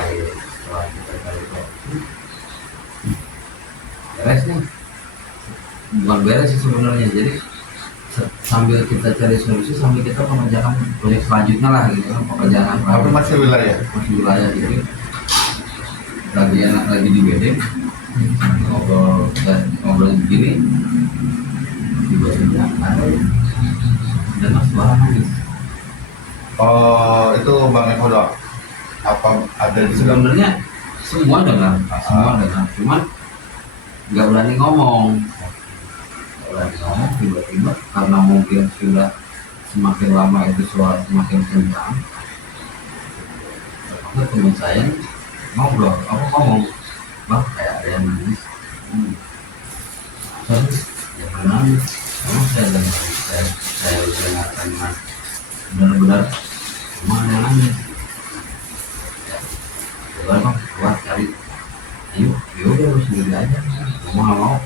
air setelah kita cari solusi beres nih, bukan beres sih sebenarnya. Jadi sambil kita cari solusi sambil kita mengerjakan proyek selanjutnya lah gitu kan, pekerjaan Tapi masih wilayah. Jadi lagi enak lagi di bedeng ngobrol begini tiba-tiba ada dan suara nangis. Oh, itu Bang Eko doang? Apa ada di sebelah? Sebenarnya semua dengar, cuman nggak berani ngomong. Tiba-tiba karena mungkin sudah semakin lama itu suara semakin kencang, terus teman saya ngomong, bang kayak ada yang nangis. Terus jangan nangis, emang saya dengarkan benar-benar cuma ada yang nangis. Coba bang keluar cari, yaudah lu sendiri aja, mau nggak mau.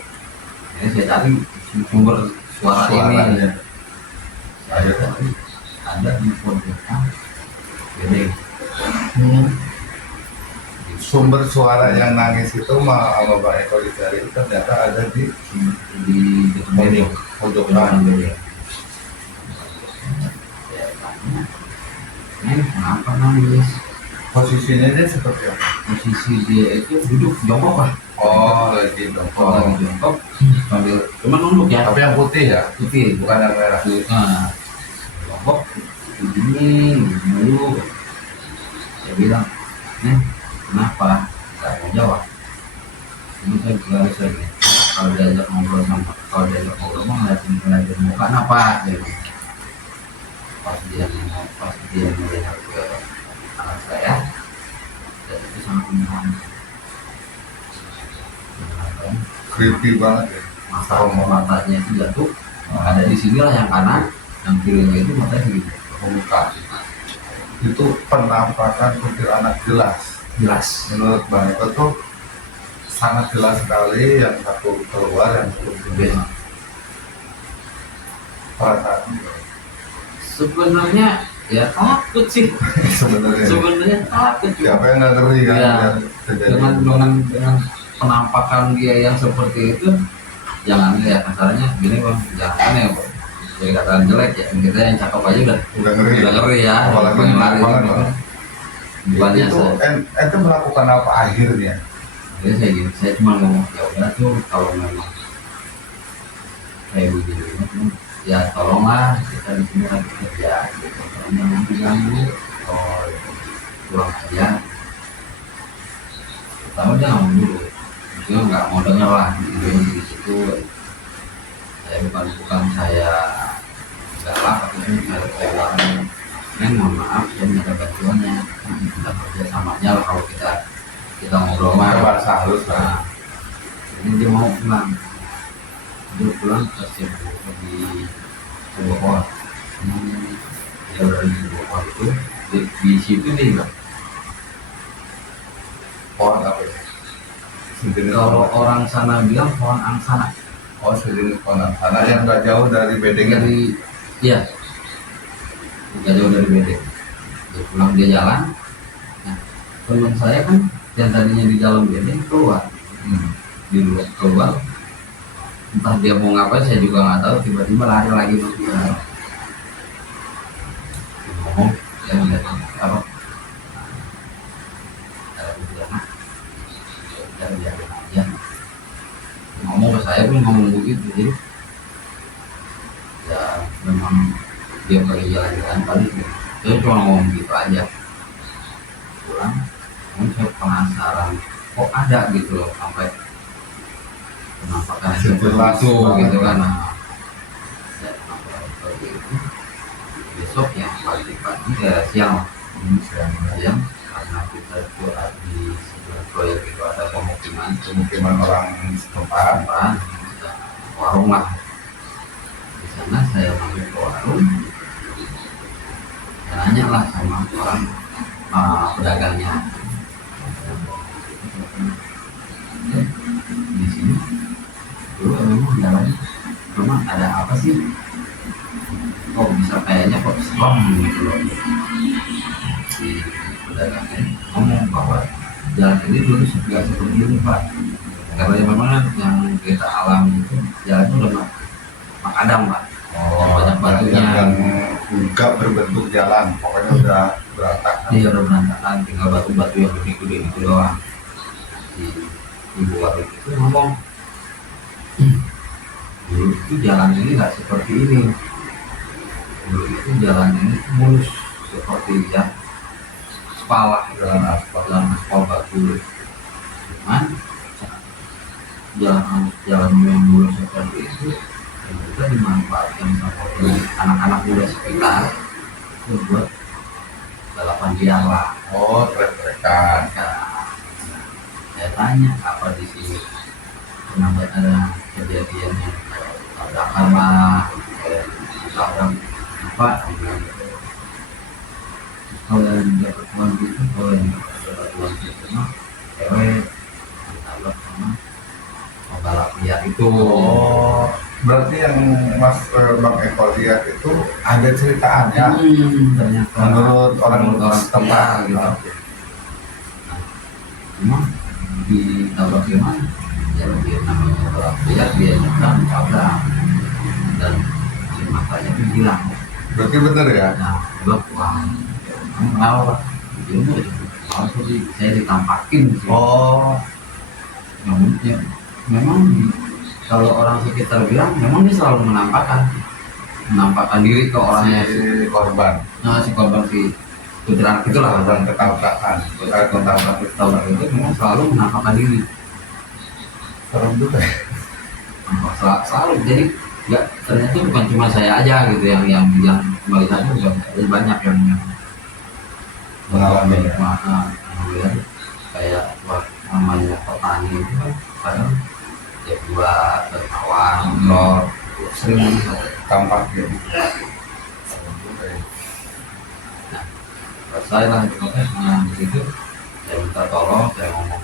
Ini saya cari sumber suara ini. Saya cari ada di pojokan bedeng. Sumber suara yang nangis itu sama Bang Eko dicari ternyata ada di bedeng, pojokan bedeng. Ini kenapa nangis? Posisinya dia seperti apa? Posisi dia itu duduk jongkok lah. Oh, lagi dong. Lagi jongkok sambil cuma nunduk ya. Tapi yang putih ya, Putih, bukan yang merah. Nah, jongkok begini dulu. Saya bilang, kenapa? Saya mau jawab. Ini saya garis lagi. Kalau diajak ngobrol mah ngeliatin muka kenapa? Pas dia melihat ke anak saya, dan itu sangat menyenangkan. Creepy banget ya. Matanya itu jatuh, ada di sinilah yang kanan, yang kirinya itu matanya gitu, ke muka. Itu penampakan kuntilanak jelas. Menurut Bang Eko tuh sangat jelas sekali, yang satu keluar, yang satu gede. Perasaan Sebenarnya ya takut sih. Sebenarnya takut. Siapa yang nggak ngeri kan? Ya, dengan penampakan dia yang seperti itu, jangan ya kasarnya gini bang, jangan ya bang. Jadi katakan jelek ya, kita yang cakep aja udah ngeri ya. Apalagi yang lari gitu. Bukannya itu melakukan apa akhirnya? Jadi saya cuma ngomong ya udah tuh kalau memang kayak begini ya tolonglah kita di sini lagi kerja gitu. Kalau memang diganggu, pulang aja. Pertama dia ngomong dulu, dia nggak mau denger lah di situ. Saya bukan saya galak atau saya keuangan. Mohon maaf, saya minta bantuannya, minta kerjasamanya lah kalau kita ngobrol mah bahasa halus lah. Ini dia mau pulang, ke Singapura di Bogor. Dia udah di Bogor itu di situ nih bang. Pohon apa ya? Kalau orang sana bilang pohon angsana. Oh, sejenis pohon angsana yang nggak jauh dari bedeng. Iya, nggak jauh dari bedeng. Dia pulang dia jalan. Nah, teman saya kan yang tadinya di dalam bedeng keluar. Di luar keluar, entah dia mau ngapain saya juga nggak tahu, tiba-tiba lari lagi masuk ngomong ya ngeliat apa ya ngomong ke saya pun ngomong begitu. Jadi ya memang dia pergi jalan-jalan balik, saya cuma ngomong gitu aja. Pulang saya penasaran kok ada gitu loh, sampai penampakan jelas itu gitu kan. Ya, itu besok ya pagi-pagi ya siang karena kita itu di sebuah proyek itu ada pemukiman orang setempat, warung lah. Di sana saya masuk ke warung, saya nanya lah sama orang pedagangnya, di sini dulu memang jalannya memang ada apa sih, kok bisa kayaknya kok serem gitu loh. Si pedagangnya ngomong bahwa jalan ini dulu nggak seperti ini Pak, karena yang memang kan yang kita alami itu jalannya udah makadam Pak. Banyak batunya yang nggak berbentuk jalan, pokoknya udah berantakan. Iya udah berantakan, tinggal batu-batu yang gede-gede itu doang. Di ibu warung itu ngomong, dulu itu jalan ini nggak seperti ini, dulu itu jalan ini mulus seperti ya sepalah jalan aspal batu. Cuman jalan yang mulus seperti itu juga dimanfaatkan sama anak-anak muda sekitar itu buat balapan liar lah. Oh, trek-trekan. Nah, saya tanya apa di sini kenapa ada kejadian yang tabrakan lah, tabrak apa? Kalau yang dapat uang gitu, kalau yang dapat uang gitu, cewek ditabrak sama balap liar itu. Oh, berarti yang Bang Eko lihat itu ada ceritaannya. Ternyata Menurut orang setempat gitu. Cuma di tabrak gimana? Ya dia namanya balap liar, dia nyebrang tabrak dan si matanya itu hilang. Berarti bener ya? Nah, bilang wah, kamu kenapa Pak? Dia mau sih saya ditampakin sih. Oh, Namun ya, memang kalau orang sekitar bilang memang dia selalu menampakkan diri ke orangnya si korban. nah si korban si kecelakaan itulah Korban ketabrakan. tabrak itu memang selalu menampakkan diri. Serem juga ya. Selalu jadi nggak, ternyata bukan cuma saya aja gitu yang melihatnya, juga ada banyak yang Mengalami. melihat kayak namanya petani itu kan kadang ya buat berkawan ngobrol sering Tampak ya. selesai lah itu di situ saya minta tolong, saya ngomong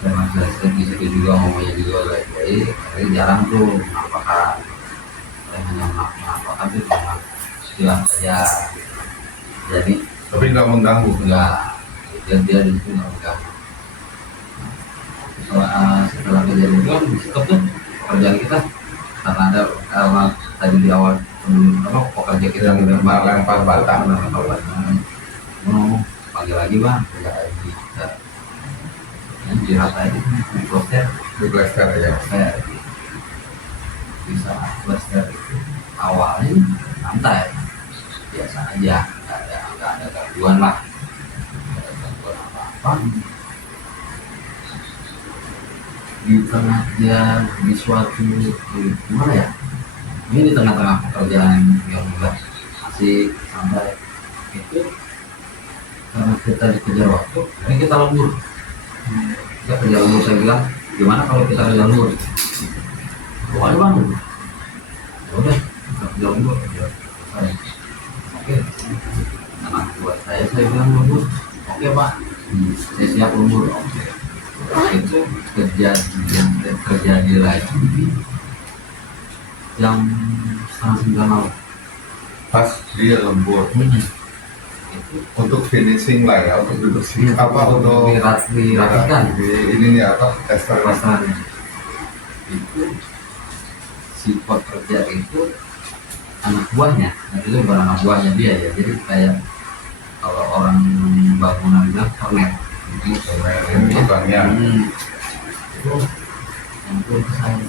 memang saya sering di situ juga ngomongnya juga baik-baik, tapi jarang tuh menampakkan. Saya hanya menampakkan tuh cuma bilang saja, jadi Tapi nggak mengganggu. enggak dia di situ nggak mengganggu. Setelah kejadian itu kan di situ tuh pekerjaan kita karena tadi di awal pekerja kita Lempar batang. mau panggil lagi Bang, panggil lagi kita yang dirata itu di kloter Di blaster ya. saya bisa kloter itu awalnya santai biasa aja, nggak ada gangguan lah, nggak ada gangguan apa-apa. Di tengah dia di suatu gimana ya, ini di tengah-tengah pekerjaan yang udah masih santai itu, karena kita dikejar waktu ini kita lembur. Kita kerja lembur, saya bilang gimana kalau kita kerja lembur, pokoknya Bang ya udah kita kerja lembur saya oke, anak buat saya bilang lembur oke Pak, saya siap lembur oke. Itu kejadian terjadi lagi jam 8:30 malam. Pas dia lembur. Itu Untuk finishing lah ya, untuk dibersihkan apa untuk dirapikan ini nih apa tester pasangannya. Itu si pekerja itu anak buahnya, nah, itu bukan anak buahnya dia ya, jadi kayak kalau orang bangunan bilang kornet ini tukangnya. Itu yang pun saya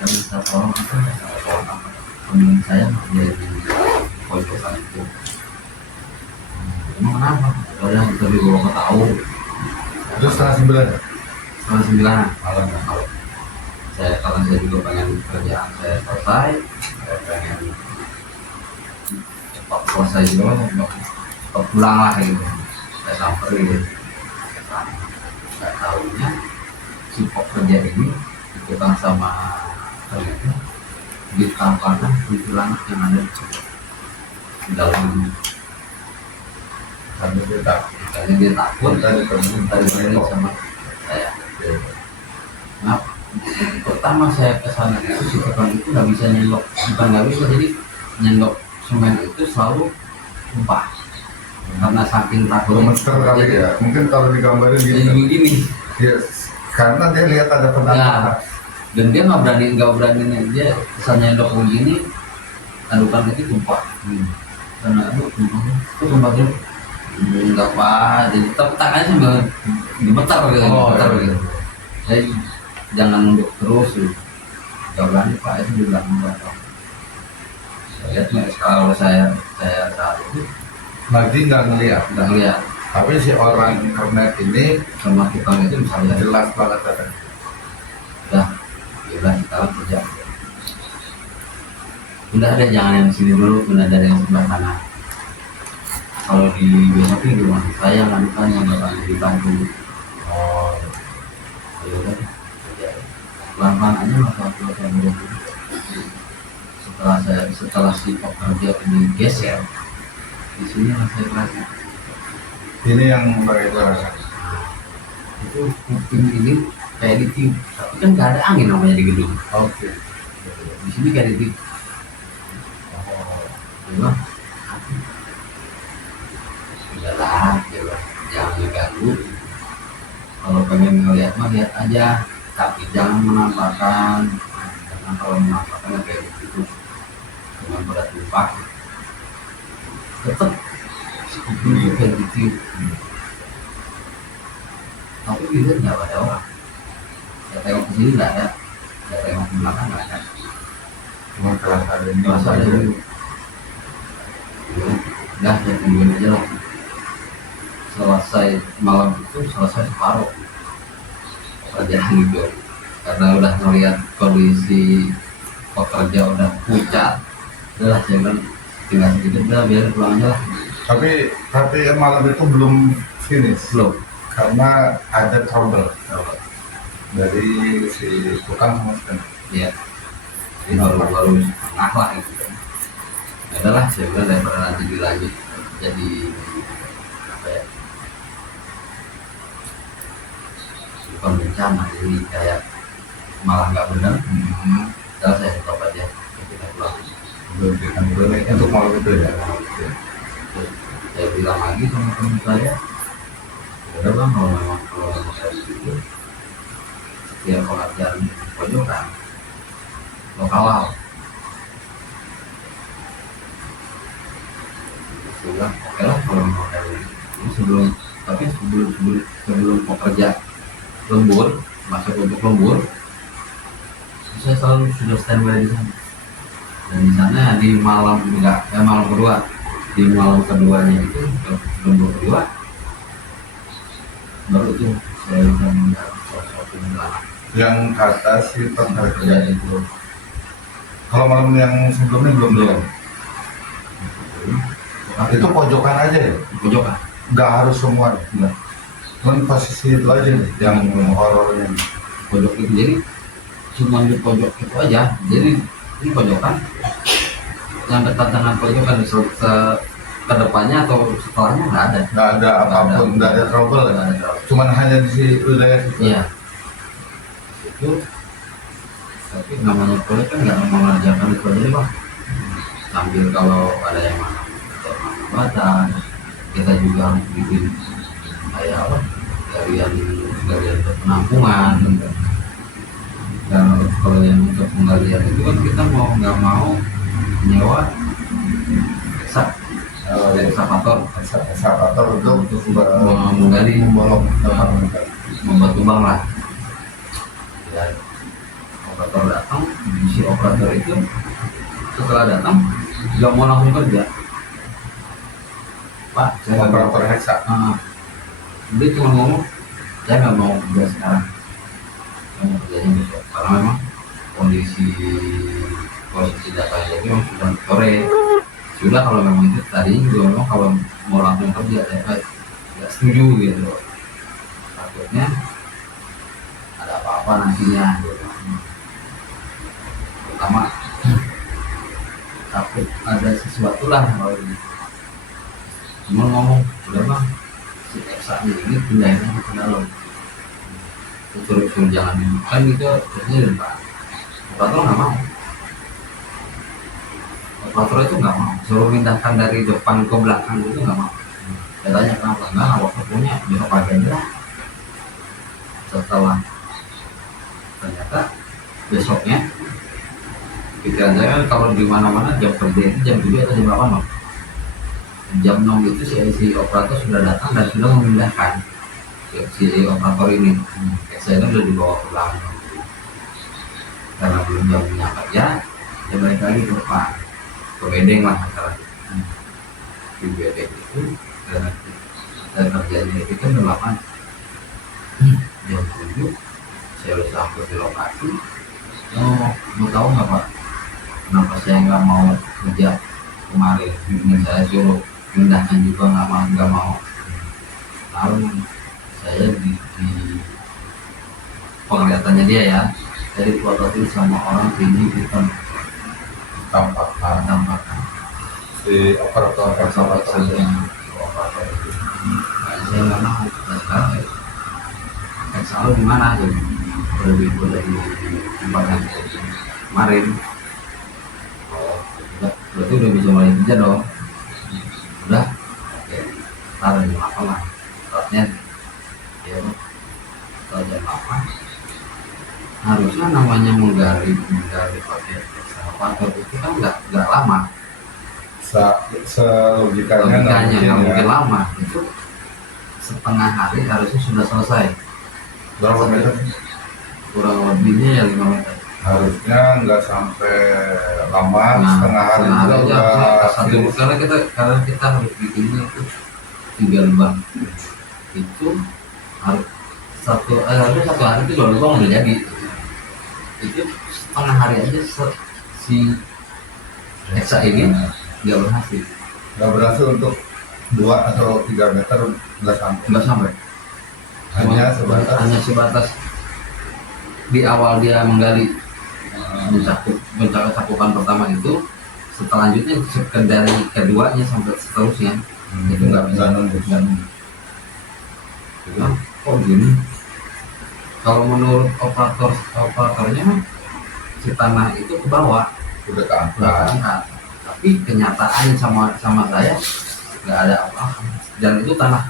minta tolong teman saya menjadi pojokan itu. Emang kenapa? Soalnya kita dibawa ke tahu Terus 8:30 setengah 9 malam ya. kalau karena saya juga pengen kerjaan saya selesai, saya pengen cepat selesai juga, cepat pulang lah gitu. Saya samperin gitu. Nggak tahunya si pekerja ini ikutan sama ternyata ditampakkan kuntilanak yang ada di dalam. Sambil Karena dia takut tadi sama saya. Nah, pertama saya kesana itu si tukang itu nggak bisa nyendok, bukan nggak bisa, jadi nyendok semen itu selalu tumpah. karena saking takut gemeter kali ya. Mungkin kalau digambarin jadi gitu. begini Ya, karena dia lihat ada ya, penampakan. dan dia nggak berani dia kesannya dok begini adukan itu tumpah karena aduh tumpah tuh nggak apa jadi tetap tangannya sambil gemetar gitu gemetar gitu jadi jangan nunduk terus gitu. Jawabannya Pak itu bilang enggak. Saya lihat nih kalau saya saat itu Lagi nggak ngelihat. nggak lihat Tapi si orang internet ini sama tukang itu misalnya jelas banget ada. udah udah kita kerja udah ada jangan yang sini dulu udah ada yang sebelah kanan kalau di besokin gimana saya lakukan yang bakal dibantu Oh, ya udah kerja pelan-pelan aja masalah saya mudah setelah si pekerja ini geser di sini saya kerasa ini yang bagaimana? itu kuping ini kayak ditiup tapi kan nggak ada angin namanya di gedung Oke. di sini kayak ditiup memang udahlah coba jangan diganggu kalau pengen ngeliat mah lihat aja tapi jangan menampakkan karena kalau menampakkan kayak begitu dengan berat lupa tetap kuping itu kayak ditiup tapi dilihat nggak ada orang saya tengok ke sini nggak ada saya tengok ke belakang nggak ada Cuma kerasa ada ini. masa ada dulu udah saya tungguin aja lah selesai malam itu selesai separuh kerjaan gitu karena udah ngeliat kondisi pekerja udah pucat udahlah saya bilang tinggal sedikit udah biar pulang aja lah Tapi malam itu belum finish. belum Karena ada trouble dari si tukang sama sekali. ya ini baru setengah lah gitu kan ya udahlah saya bilang daripada nanti dilanjut jadi apa ya bukan bencana jadi kayak malah nggak benar udah saya stop aja kita pulang Untuk malam itu ya. terus saya bilang lagi sama teman saya udah bang kalau memang saya gitu setiap pengajian pojokan lo kawal saya bilang oke lah kalau memang kayak ini sebelum pekerja lembur masuk untuk lembur saya selalu sudah standby di sana dan di sana di malam malam kedua di malam keduanya itu lembur kedua baru itu saya bisa melihat sesuatu Yang kata si yang pekerja terjadi itu kalau malam yang sebelumnya belum. Itu pojokan aja ya? pojokan Nggak harus semua. enggak Cuman posisi itu aja nih, yang horornya. pojok itu jadi cuma di pojok itu aja jadi ini pojokan yang dekat dengan pojokan ke depannya atau setelahnya nggak ada Nggak ada apapun, nggak ada trouble nggak ya. ada trouble. Cuman hanya di wilayah situ. Iya itu tapi namanya kulit kan nggak mengerjakan itu aja deh bang sambil kalau ada yang mana badan kita juga harus bikin kayak apa galian untuk penampungan gitu. Dan kalau yang untuk penggalian itu kan kita mau nggak mau nyewa eksavator Eskavator untuk menggali membolok membuat lubang lah ya operator datang si operator itu setelah datang nggak mau langsung kerja Pak saya nggak mau operator heksa. dia cuma ngomong saya nggak mau kerja sekarang saya mau kerjanya besok karena memang posisi data ini memang sudah sore sudah kalau memang itu tadi juga memang kalau mau langsung kerja saya nggak setuju gitu takutnya ada apa-apa nantinya gitu. Pertama takut ada sesuatu lah kalau ini cuma ngomong udah bang si Eksa ini pindahin aja ke dalam suruh jangan kan gitu terusnya Pak operator nggak mau operator itu nggak mau suruh pindahkan dari depan ke belakang itu nggak mau Saya tanya kenapa, enggak waktu punya besok pagi aja lah. Setelah ternyata besoknya pikiran saya kan kalau di mana-mana jam kerja itu jam 7 atau jam 8 loh. Jam 6 itu si operator sudah datang dan sudah memindahkan si operator ini. Saya udah dibawa pulang karena belum jamnya kerja, dia balik lagi ke depan ke bedeng lah antara di bedeng itu dan kerjanya itu kan 8 jam 7 saya udah sampai di lokasi. Mau tahu nggak Pak kenapa saya nggak mau kerja kemarin? Ini saya suruh pindahkan juga nggak mau. Lalu saya di penglihatannya dia ya, dari foto itu sama orang tinggi hitam tampakan si operator yang operator itu. Saya nggak mau. Sekarang selalu di mana aja lebih dari tempat yang kemarin. Berarti udah bisa mulai kerja dong. Udah oke, taruh jam 8 lah saatnya ya. Taruh jam 8 harusnya namanya menggali pakai ekskavator itu kan nggak lama. Selogikanya Nggak mungkin lama. Itu setengah hari harusnya sudah selesai. berapa meter? Kurang lebihnya ya 5 meter. Harusnya nggak sampai lama, Nah, setengah hari aja juga udah satu finish. karena kita harus bikinnya itu 3 lubang. Itu harus harusnya satu hari itu 2 lubang udah jadi. Itu setengah hari aja si Eksa ini nggak berhasil. Nggak berhasil untuk 2 atau 3 meter nggak sampai. Hanya sebatas di awal dia menggali mencapai cakupan pertama itu, selanjutnya dari keduanya sampai seterusnya itu nggak bisa nembus. Kok gini? Kalau menurut operatornya si tanah itu ke bawah udah keangkat. Tapi kenyataan sama saya nggak ada apa-apa, dan itu tanah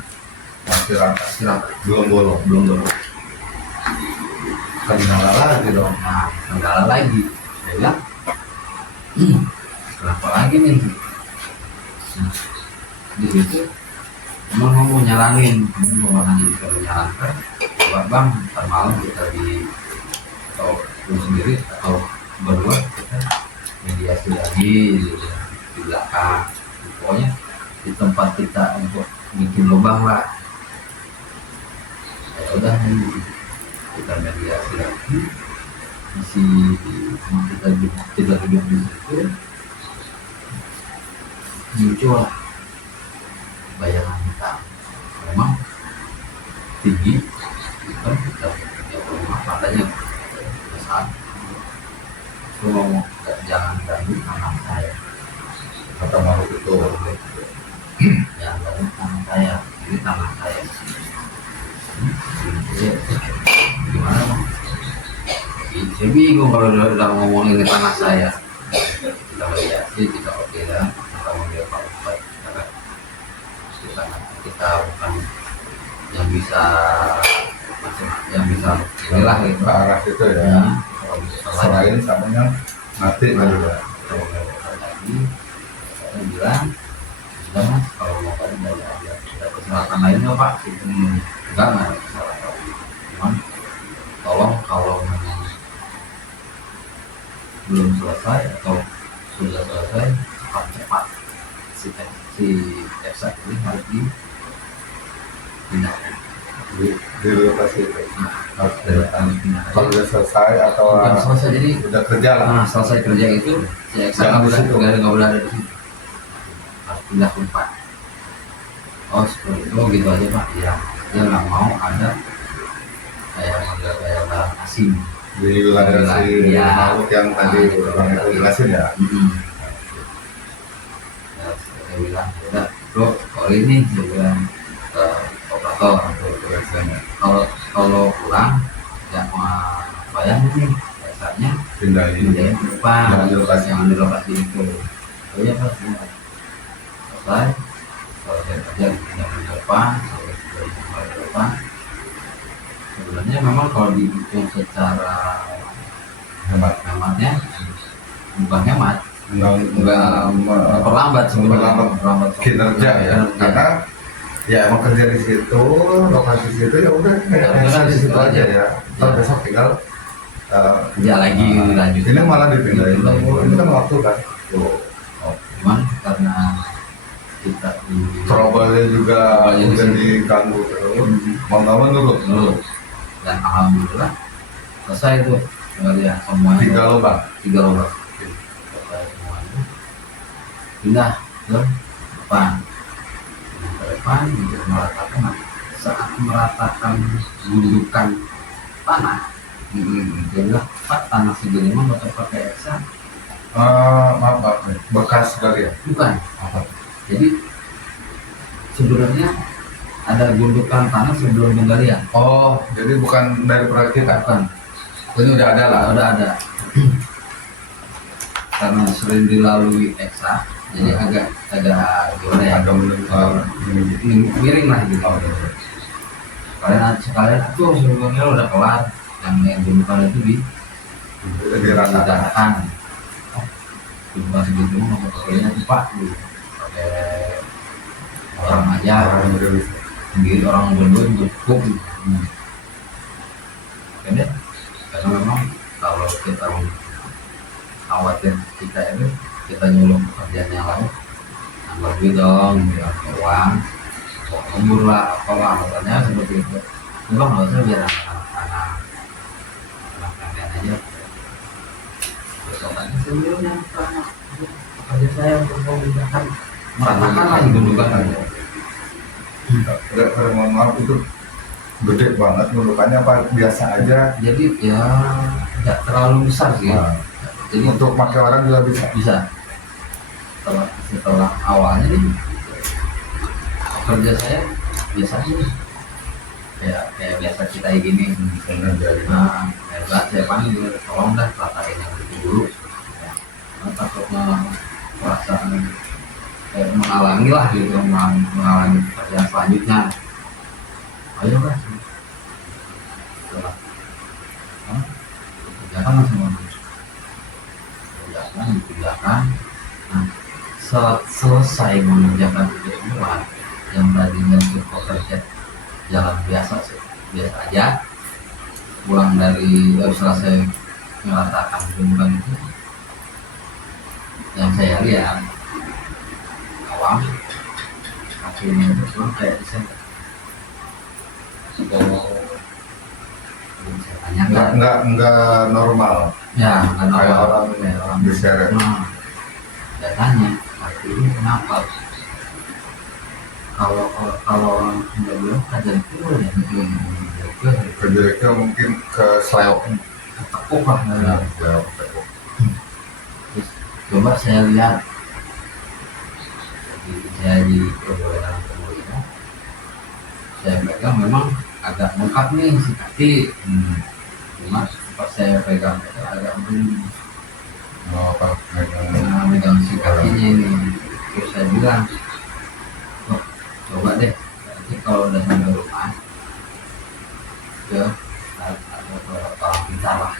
Masih rata, belum bolong. Kendala lagi dong. Nah, kendala lagi. Saya bilang, kenapa lagi nih? Nah, di situ emang mau nyalanin, kalau nyalankan, buat bang, ntar malam kita atau lu sendiri atau berdua kita mediasi lagi di belakang. Pokoknya di tempat kita untuk bikin lubang lah. Ya udah, kita mediasi lagi kita duduk di situ, muncul bayangan hitam memang tinggi, hitam yang rumah padanya besar. Jangan ganggu tanah saya, Kata makhluk itu. jangan ganggu tanah saya, ini tanah saya. Gimana bang? Saya bingung kalau udah ngomong ini tanah saya. Kita mediasi, kita oke lah, kita manggil Pak Bupati, kita bukan yang bisa inilah gitu. Ke arah itu ya. Kalau misalnya Selain samanya mati baru ya. lagi, saya bilang sudah mas, kalau mau kan ada kesempatan lainnya Pak. Enggak ada kesempatan. Cuman tolong kalau memang belum selesai atau sudah selesai, cepat si Eksa ini harus dipindahkan Di lokasi itu. harus dipindahkan. Kalau udah selesai atau Bukan selesai, jadi udah kerja lah. selesai kerja itu si Eksa Jangan di nggak situ. boleh ada di situ, harus pindah tempat. Oh seperti itu, gitu aja Pak. Ya, dia nggak mau ada kayak barang asing Di wilayah si ya. makhluk yang tadi Bang itu jelasin ya. Ya, saya bilang udah bro, kalau ini saya bilang ke operator, kalau pulang ya mau bayar nih biasanya Pindahin. pindahin ke depan, Jangan di lokasi. itu. Oh iya Pak, selesai saya kerja tidak ke depan, saya ke depan. Sebenarnya memang kalau dihitung secara hematnya bukan hemat, enggak memperlambat sebenarnya, memperlambat kinerja ya, karena ya emang kerja di situ, lokasi situ ya udah kayak di situ aja ya. Ntar besok tinggal kerja lagi lanjut. ini malah dipindahin, ini kan waktu kan. Cuman karena kita Trouble-nya juga udah diganggu terus, mau nggak mau nurut. Dan alhamdulillah selesai itu ya semuanya 3 lubang. Selesai semuanya, pindah ke depan untuk meratakan. Saat meratakan gundukan tanah, dia bilang, Pak, tanah segini mah nggak pakai eksa. Maaf, bekas kali ya? Bukan. Jadi sebenarnya ada gundukan tanah sebelum penggalian. Oh, jadi bukan dari proyek kita? Bukan. Ini udah ada lah. Udah ada. Karena sering dilalui eksa, jadi agak gimana ya? Agak miring lah gitu. Sekalian itu sebelumnya udah kelar, yang gundukan itu diratakan. Gundukan segitu mau pakainya tuh Pak, gitu. Pakai orang aja, sendiri orang bener cukup. Oke, karena memang kalau kita khawatir kita ini kita nyuruh pekerjaan yang lain, nambah duit dong, biar uang, umur lah, apalah, katanya seperti itu. Coba nggak usah biar anak kalian aja. Besokannya sebelumnya pekerja saya untuk memindahkan meratakan lagi gundukan aja. Mohon maaf, itu gede banget gundukannya apa biasa aja? Jadi ya nggak terlalu besar sih. Jadi untuk pakai orang juga bisa. Setelah awalnya nih kerja saya biasanya kayak biasa kita gini, hebat saya panggil, tolong dah ratakin yang itu dulu. Takutnya perasaan menghalangi lah gitu, menghalangi pekerjaan selanjutnya. Ayo lah, setelah kerjakan semua, dipindahkan. Nah, selesai mengerjakan itu semua, yang tadinya cukup kerja jalan biasa aja, pulang dari selesai meratakan gundukan itu, yang saya lihat awam akhirnya itu cuma kayak desain. Nggak normal. Ya, nggak normal. Kayak orang diseret. Saya tanya, ini kenapa? Kalau orang Sunda bilang ada itu ya, kerja mungkin ke selewok, tekuk lah. Terus coba saya lihat, saya di perjalanan kemudian, saya pegang memang agak lengkap nih si kaki. Cuma pas saya pegang itu agak megang si kakinya ini. Terus saya bilang, coba deh nanti kalau udah sampai rumah ya ada orang pintar lah,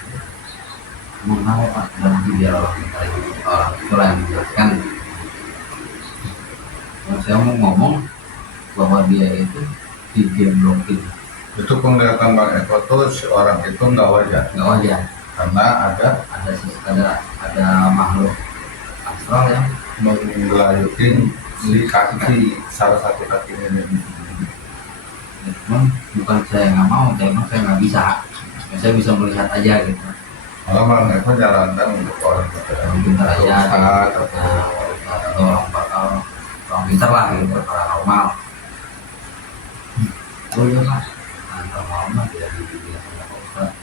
mau kenapa Pak, nanti biar orang pintar itu yang menjelaskan. Saya mau ngomong bahwa dia itu digendongin. Itu penglihatan Bang Eko tuh si orang itu nggak wajar karena ada makhluk astral yang menggelayutin di kaki salah satu kakinya. Cuman bukan saya nggak mau, saya nggak bisa. Saya bisa melihat aja gitu. Malah Bang Eko nyarankan untuk orang pintar aja, atau orang pintar lah gitu, paranormal. Oh iya Pak, paranormal tidak dibilang sama Pak Ustadz,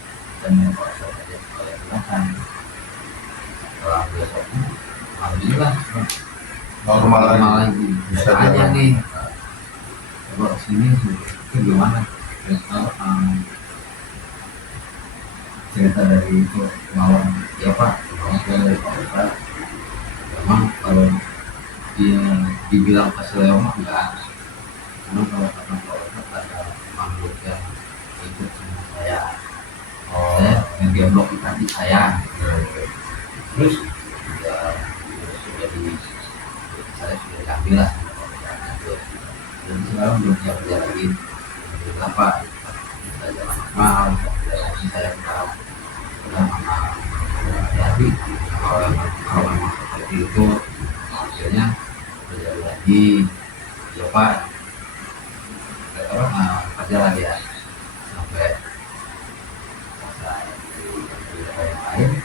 dan yang Pak Ustadz aja saya gunakan. Setelah besoknya, alhamdulillah normal lagi. Bisa aja nih. Coba sini itu gimana? Cerita dari itu malam, ya Pak, dari Pak Ustadz. Memang kalau dia dibilang keseleo mah enggak, Karena kalau kata Pak Ustadz ada makhluk yang ikut sama saya, ngegeblok di kaki saya. Terus ya sudah saya sudah diambil lah. Dan sekarang belum kerja lagi. Kenapa? Saya jalan normal, saya tahu sudah mama hati-hati kalau memang seperti itu akhirnya terjadi lagi. Ya Pak, kerja lagi ya sampai saya yang lain,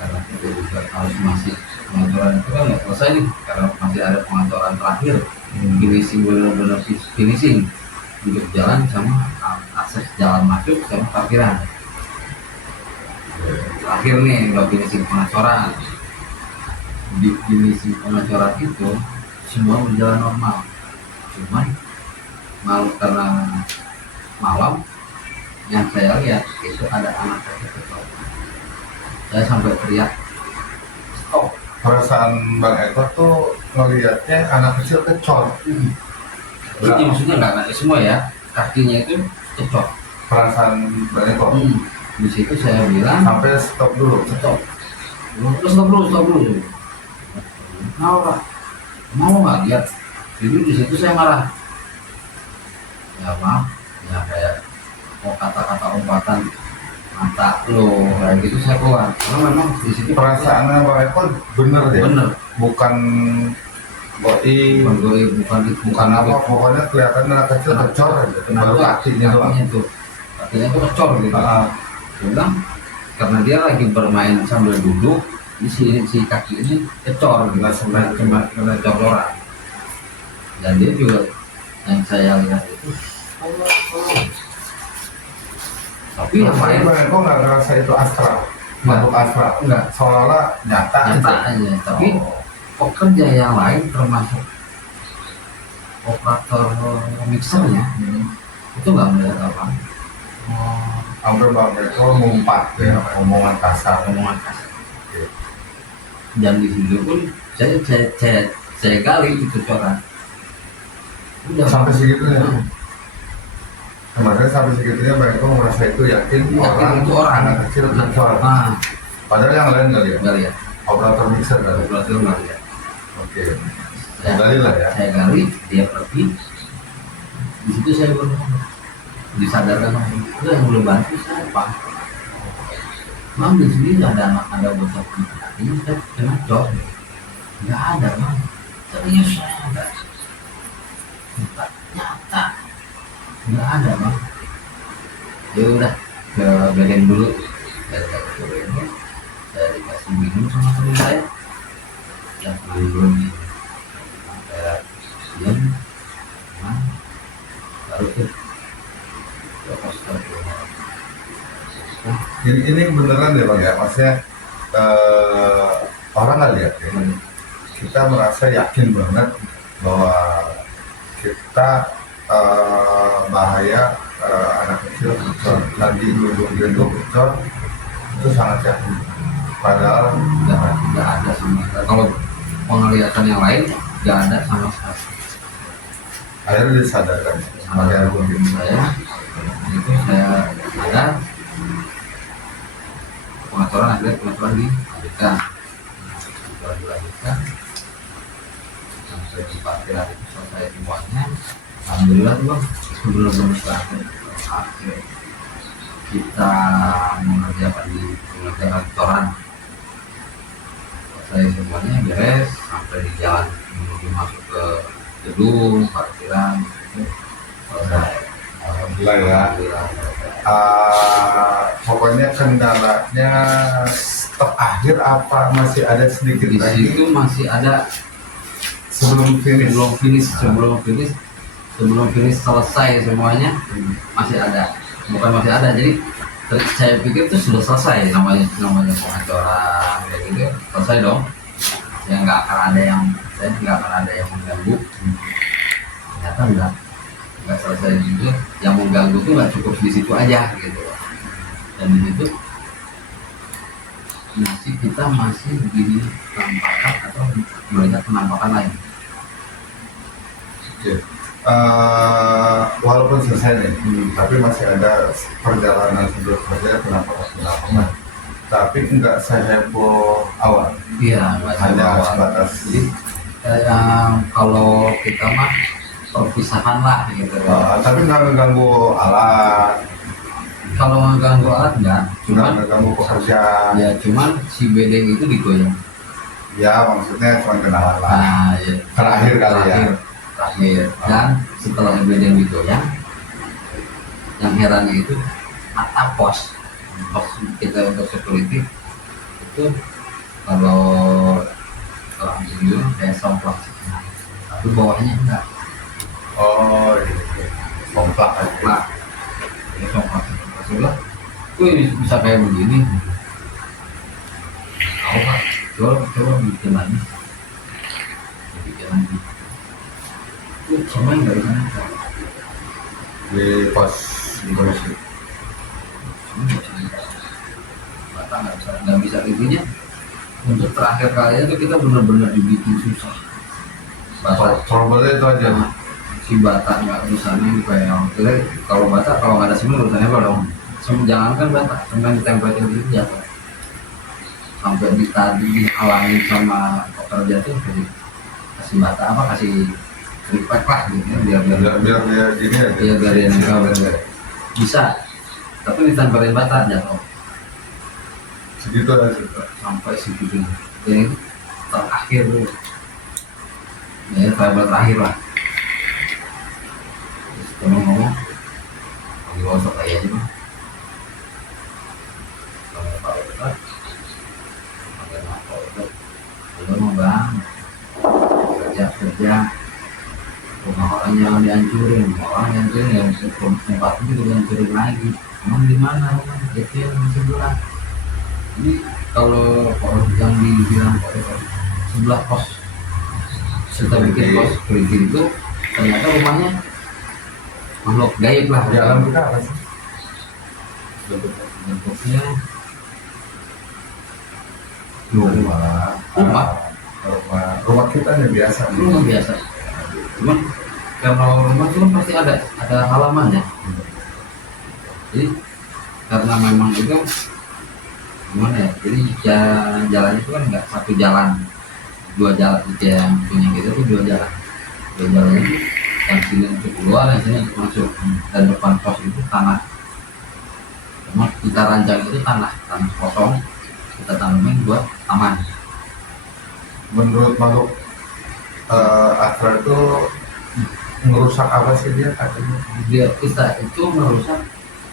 karena kita juga harus masih pengaturan itu kan nggak selesai nih, karena masih ada pengaturan terakhir, finishing, benar-benar finishing untuk jalan sama akses jalan masuk sama parkiran. Terakhir nih udah finishing pengacoran. Di finishing pengacoran itu semua berjalan normal, cuman malu karena malam yang saya lihat itu ada anak kecil. Saya sampai teriak stop. Perasaan Bang Eko tuh ngelihatnya anak kecil kecor. Itu maksudnya nggak nanti semua ya, kakinya itu cocok. Perasaan Bang Eko. Di situ saya bilang sampai stop dulu. Stop dulu. Mau nggak lihat? Jadi di situ saya marah. Ya maaf, ya kayak kata-kata umpatan mata lo kayak gitu saya keluar. Karena memang di situ perasaannya Bang Eko bener ya. Bener. Bukan bukan apa, pokoknya kelihatan anak kecil kecor aja. Baru kakinya doang. Kakinya itu kecor gitu. Dia bilang karena dia lagi bermain sambil duduk, si kaki ini kecor, nggak sebenarnya cuma kena cocoran. Dan dia juga yang saya lihat itu tapi yang lain Bang Eko nggak ngerasa itu astral, makhluk astral, enggak, seolah-olah nyata aja. Tapi pekerja yang lain termasuk operator mixernya itu nggak melihat apa. Sampai Bang Eko ngumpat ya, omongan kasar. Dan di situ pun saya gali itu coran. Udah sampai segitunya. Kemarin sampai segitunya Bang Eko merasa itu yakin orang itu orang anak kecil kecor. Padahal yang lain nggak lihat. Operator mixer nggak lihat. Oke. Saya gali lah ya. Saya gali, dia pergi. Di situ saya baru disadarkan, itu yang belum bantu saya Pak. Mam di sini ada bocah ini saya kena cor. Nggak ada Mam. Serius saya ada. Nyata. Nggak ada Mam. Ya udah ke bagian dulu. Saya dikasih minum sama teman saya. Ya belum nih. Saya diam. Baru tuh. Ini beneran ya Bang ya, maksudnya orang nggak lihat ya. Kita merasa yakin banget bahwa kita bahaya anak kecil kecor, lagi gendut kecor, itu sangat yakin. Padahal nggak ada sama sekali. Kalau penglihatan yang lain nggak ada sama sekali. Akhirnya disadarkan Pakai argumen saya itu saya ada pengaturan dilanjutkan sampai di parkiran itu selesai semuanya. Alhamdulillah tuh Bang, sebelum akhir kita mengerjakan di kantoran selesai semuanya beres, sampai di jalan menuju masuk ke gedung parkiran selesai. Alhamdulillah ya. Pokoknya kendalanya terakhir apa masih ada sedikit di lagi? situ masih ada sebelum finish selesai semuanya masih ada, bukan masih ada. Jadi saya pikir itu sudah selesai namanya pengacoran kayak gitu, selesai dong. Ya nggak akan ada yang mengganggu. Ternyata nggak selesai gitu. Yang mengganggu tuh nggak cukup di situ aja gitu. Dan di situ kita masih di penampakan atau melihat penampakan lain. Oke. Walaupun selesai nih, tapi masih ada perjalanan sebelum selesai penampungan. Tapi nggak seheboh awal. Iya, nggak Hanya awal. sebatas. Jadi kalau kita mah perpisahan lah gitu. Tapi nggak mengganggu alat, Kalau mengganggu alat enggak, nggak cuman mengganggu pekerjaan. ya cuman si bedeng itu digoyang. Ya maksudnya cuma kenalan lah. Nah, ya, Terakhir kali ya. Terakhir. Dan setelah bedeng digoyang, yang herannya itu atap pos kita untuk security itu kalau orang video kayak somplak, tapi bawahnya enggak. Oh, gitu. Kompak aja. Nah, ini somplak sebelah, wih bisa kayak begini. Tahu pak, coba bikin lagi. Cuman nggak bisa nempel. Di pos Itu. Mata nggak bisa itunya. Untuk terakhir kali itu kita benar-benar dibikin susah. Bata trouble itu aja. si bata nggak bisa nih kayak yang kira kalau bata kalau nggak ada semen urusannya apa dong? Jangan kan bata, semen ditempetin gitu jatuh. Sampai tadi dihalangi sama pekerja tuh kasih bata apa kasih tripod lah gitu ya, biar gini aja. biar dia nempel bisa, tapi ditempelin bata jatuh Segitu aja. sampai segitu. Dan itu terakhir dulu, ya fiber terakhir lah. Terus ngomong lagi gosok aja aja mah sama Pak Ustadz pakai Pak Ustadz udah mau bang kerja rumah orang jangan dihancurin, orang dihancurin ya tempat itu juga dihancurin lagi. Emang di mana rumah itu yang sebelah ini kalau yang dibilang sebelah pos kita bikin pos security itu ternyata rumahnya makhluk gaib lah. Di alam kita apa sih? Bentuknya rumah kita nih biasa. rumah biasa, cuman kalau rumah itu kan pasti ada halamannya. Jadi karena memang itu gimana ya, jadi jalannya itu kan nggak satu jalan, dua jalan. Yang punya kita tuh dua jalan itu yang sini untuk keluar, yang sini untuk masuk. Dan depan pos itu tanah, cuma kita rancang itu tanah kosong, kita tanamin buat taman. Menurut makhluk astral itu merusak apa sih dia katanya? Kita itu merusak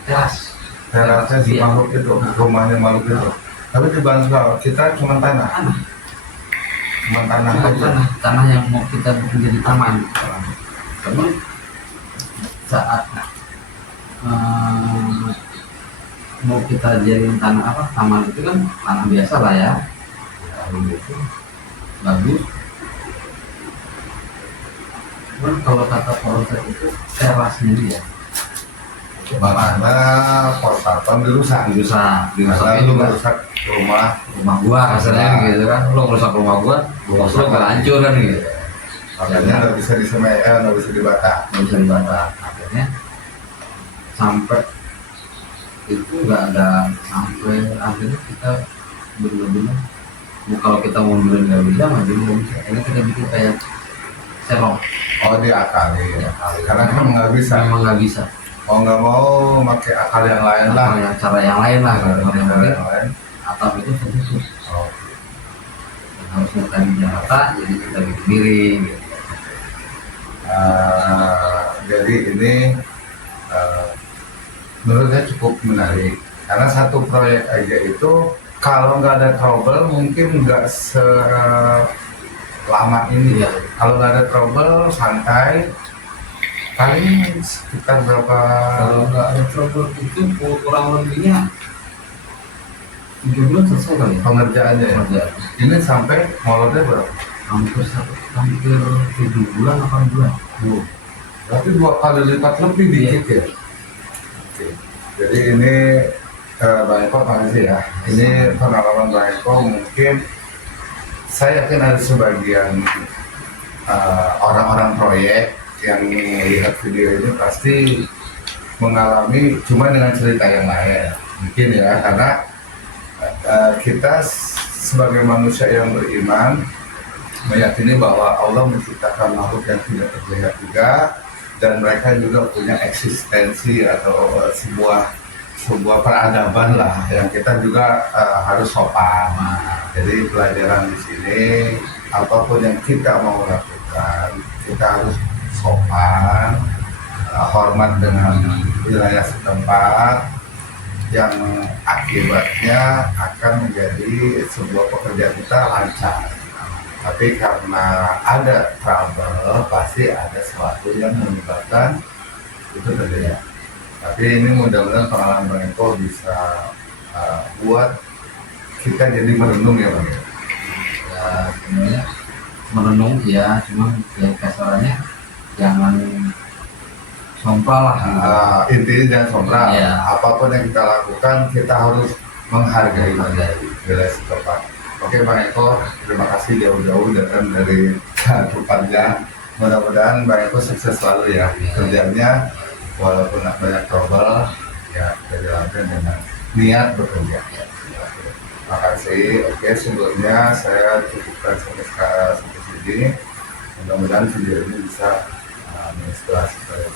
teras Terasnya si Iya. makhluk itu, rumahnya makhluk itu. Tapi di Bansal kita cuma tanah aja. tanah yang mau kita bikin jadi taman. Namun saat mau kita jadiin tanah apa, taman itu kan tanah biasa lah ya, lalu itu bagus. Cuman kalau kata konsep itu terasnya dia Makanya pos satpam dirusak. dirusak Karena itu lu kan merusak rumah. gua kasarnya gitu kan, lo merusak rumah gua bos lo gak hancur kan gitu. Makanya nggak bisa disemai, nggak bisa dibakar. Nggak bisa dibantah. Akhirnya sampai itu nggak ada, sampai akhirnya kita benar-benar kalau kita mundurin nggak bisa, maju nggak bisa. Akhirnya kita bikin kayak serong. Oh diakali, karena memang nggak bisa. Memang nggak bisa. Mau nggak mau pakai akal yang lain lah. Cara yang lain lah. Kalau Cara yang yang lain lain. atap itu tertutup. Oh. Harusnya tadinya rata, jadi kita bikin miring. Gitu. Jadi ini menurut saya cukup menarik karena satu proyek aja itu kalau nggak ada trouble mungkin nggak selama ini. Iya. Kalau nggak ada trouble santai paling sekitar berapa? Kalau nggak ada trouble itu kurang lebihnya 7 bulan selesai kali ya. Pengerjaannya ya? Pengerjaan. Ini sampai molotnya berapa? hampir 7 bulan 8 bulan. Tapi 2 kali lipat lebih dikit ya. Oke. Jadi ini Bang Eko makasih ya. Ini pengalaman Bang Eko, mungkin saya yakin ada sebagian orang-orang proyek yang melihat video ini pasti mengalami cuma dengan cerita yang lain mungkin ya, karena kita sebagai manusia yang beriman meyakini bahwa Allah menciptakan makhluk yang tidak terlihat juga, dan mereka juga punya eksistensi atau sebuah peradaban lah yang kita juga harus sopan. Jadi pelajaran di sini apapun yang kita mau lakukan kita harus sopan, hormat dengan wilayah setempat, yang akibatnya akan menjadi sebuah pekerjaan kita lancar. Tapi karena ada trouble, pasti ada sesuatu yang menyebabkan itu terjadi. Tapi ini mudah-mudahan pengalaman Bang Eko bisa buat kita jadi merenung ya Bang. Ya sebenarnya merenung ya, cuma ya kasarannya jangan sompral lah. Intinya jangan sombong. Iya. Apapun yang kita lakukan kita harus menghargai wilayah setempat. Oke Bang Eko, terima kasih jauh-jauh datang dari Batu Panjang. Mudah-mudahan Bang Eko sukses selalu ya kerjanya, walaupun banyak trouble ya dijalankan dengan niat bekerja. Terima kasih. Oke, sebelumnya saya cukupkan sampai sini. Mudah-mudahan video ini bisa menginspirasi saya